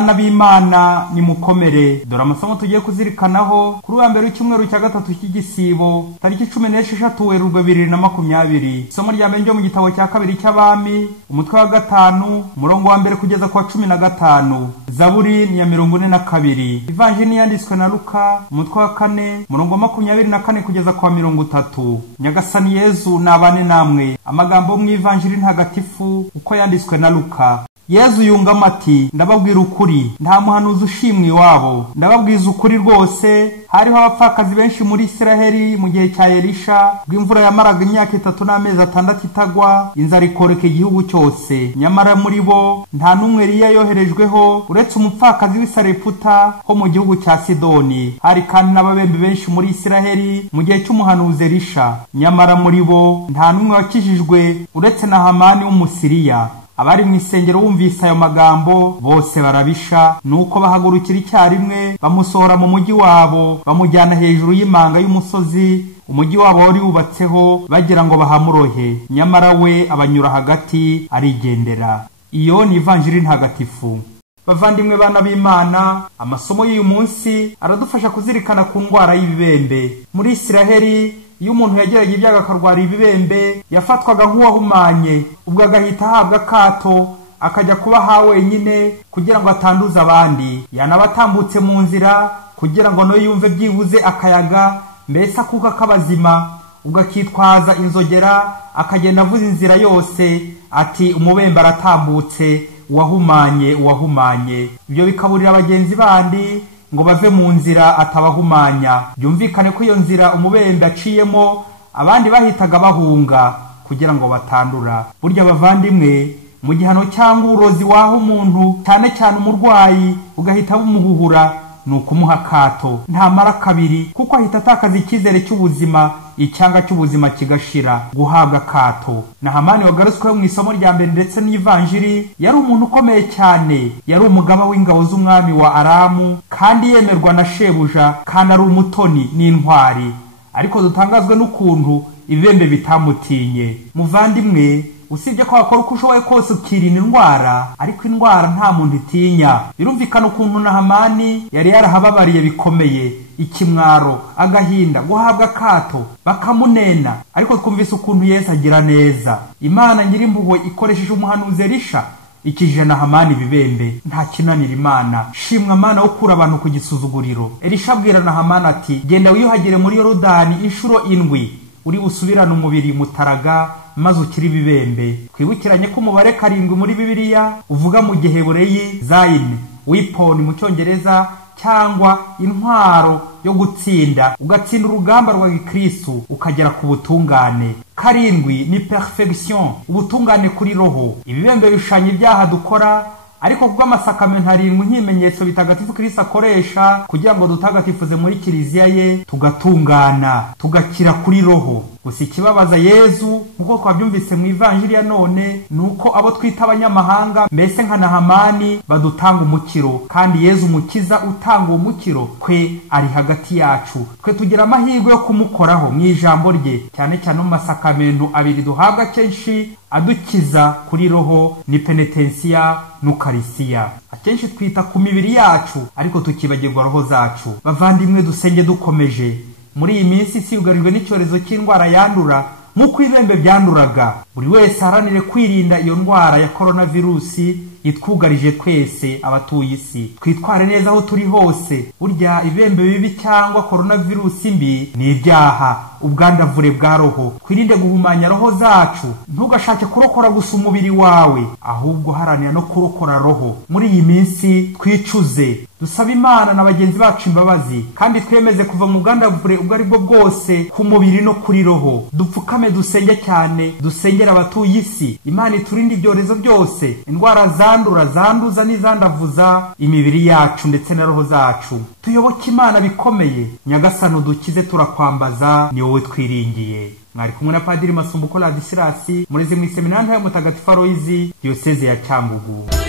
bana b'Imana nimukomere. Dore amasomo tugiye kuzirikanaho kuri wa mbere w'icyumweru cya gatatu cy'igisibo tariki 16 Werurwe 2020. Isomo rya mbere ryo mu gitabo cya kabiri cy'Abami umutwe wa 5 umurongo wa mbere kugeza ku wa 15. Zaburi ya 42. Ivanjili yanditswe na Luka umutwe wa 4 umurongo wa 24 kugeza ku wa 30. Nyagasani Yezu nabane namwe. Amagambo mu Ivanjili ntagatifu uko yanditswe na Luka. Yezu yungamo ati, ndababwira ukuri, nta muhanuzi ushimwe iwabo. Ndababwiza ukuri rwose, hariho abapfakazi benshi muri Isiraheli mu gihe cya Elisha, bw'imvura yamaraga imyaka 3 n'amezi 6 itagwa, inzara ikoreka igihugu cyose. Nyamara muri bo nta n'umwe Eliya yoherejweho uretse umupfakazi w'i Sareputa ho mu gihugu cya Sidoni. Hari kandi n'ababembe benshi muri Isiraheli mu gihe cy'umuhanuzi Elisha. Nyamara muri bo nta n'umwe wakijijwe uretse na Hamani w'Umusiriya. Abari mu isengero bumvise ayo magambo bose barabisha, nuko bahagurukira icyarimwe bamusohora mu mujyi wabo, bamujyana hejuru y'imanga y'umusozi umujyi wabo wari wubatseho, bagira ngo bahamurohe. Nyamara we abanyura hagati arigendera. Iyo ni Ivanjili ntagatifu. Bavandimwe bana b'Imana, amasomo y'uyu munsi aradufasha kuzirikana ku ndwara y'ibibembe. Muri Isiraheli iyo umuntu yageraga ibyago akarwara ibibembe yafatwaga nk'uwahumanye, ubwo agahita ahabwa akato akajya kuba ha wenyine kugira ngo atanduza abandi. Yanabatambutse mu nzira kugira ngo no yumve byibuze akayaga, mbese akuka k'abazima, ubwo akitwaza inzogera akagenda avuza inzira yose ati umubembe aratambutse, uwahumanye uwahumanye. Ibyo bikaburira abagenzi bandi ngo bave mu nzira atabahumanya. Byumvikane ko iyo nzira umubembe aciyemo abandi bahitaga bahunga kugira ngo batandura. Burya bavandimwe, mu gihano cyangwa urozi waho umuntu cyane cyane umurwayi ugahita bumuhuhura ni ukumuha akato. Ntamara kabiri kuko ahita atakaza icyizere cy'ubuzima, icyanga cy'ubuzima kigashira. Guhabwa akato. Na Hamani wagarutsweho mu isomo rya mbere ndetse n'Ivanjili yari umuntu ukomeye cyane. Yari umugaba w'ingabo z'umwami wa Aramu kandi yemerwa na shebuja, kandi ari umutoni n'intwari. Ariko dutangazwe n'ukuntu ibibembe bitamutinye. Muvandimwe, usibye ko wakora uko ushoboye kose ukirinda indwara, ariko indwara nta muntu itinya. Birumvikana ukuntu na Hamani yari yarahababariye bikomeye, ikimwaro, agahinda, guhabwa akato, bakamunena. Ariko twumvise ukuntu Yesu agira neza. Imana nyirimpuhwe ikoresheje umuhanuzi Elisha ikijije na Hamani ibibembe. Nta kinanira Imana. Shimwa Mana ukura abantu ku gisuzuguriro. Elisha abwira na Hamani ati, genda wiyuhagire muri Yorodani inshuro 7 uri busubirane umubiri mutaraga maze ukiri ibibembe. Twibukiranye ko umubare 7 muri Bibiliya uvuga mu Giheburayi Zayin, weapon mu Cyongereza, cyangwa intwaro yo gutsinda, ugatsinda urugamba rwa Gikristo ukagera ku butungane. 7 ni perfection, ubutungane kuri roho. Ibibembe bishanya ibyaha dukora, ariko kubwo amasakamento 7 nk'imenyetso bitagatifu Kristo akoresha kugira ngo dutagatifuze muri kiliziya ye, tugatungana, tugakira kuri roho. Gusa ikibabaza Yezu nk'uko twabyumvise mu Ivanjili ya none nuko abo twita abanyamahanga mbese nka na Hamani badutanga umukiro, kandi Yezu umukiza utanga uwo mukiro kwe ari hagati yacu. Twe tugira amahirwe yo kumukoraho mu ijambo rye, cyane cyane mu masakamento 2 duhabwa kenshi adukiza kuri roho ni penetensiya n'ukarisiya. Akenshi twita ku mibiri yacu ariko tukibagirwa roho zacu. Bavandimwe, dusenge dukomeje. Muri iyi minsi isi yugarijwe n'icyorezo cy'indwara yandura nk'uko ibibembe byanduraga. Buri wese aharanire kwirinda iyo ndwara ya coronavirusi itwugarije twese abatuye isi. Twitware neza aho turi hose. Burya ibibembe bibi cyangwa coronavirusi mbi ni ibyaha, ubwandavure bwa roho. Twirinde guhumanya roho zacu. Ntugashake kurokora gusa umubiri wawe, ahubwo haranira no kurokora roho. Muri iyi minsi twicuze, dusaba Imana na bagenzi bacu imbabazi, kandi twemeze kuva mu bwandavure ubwo ari bwo bwose ku mubiri no kuri roho. Dupfukame dusenge cyane, dusengera abatuye isi. Imana iturinde ibyorezo byose, indwara zandura, zanduza n'izandavuza imibiri yacu ndetse na roho zacu. Tuyoboke Imana bikomeye. Nyagasani udukize turakwambaza, ni wowe twiringiye. Mwari kumwe na Padiri Masumbuko Ladisirasi, murezi mu Seminari ya Mutagatifu Aloyizi, Diyoseze ya Cyangugu.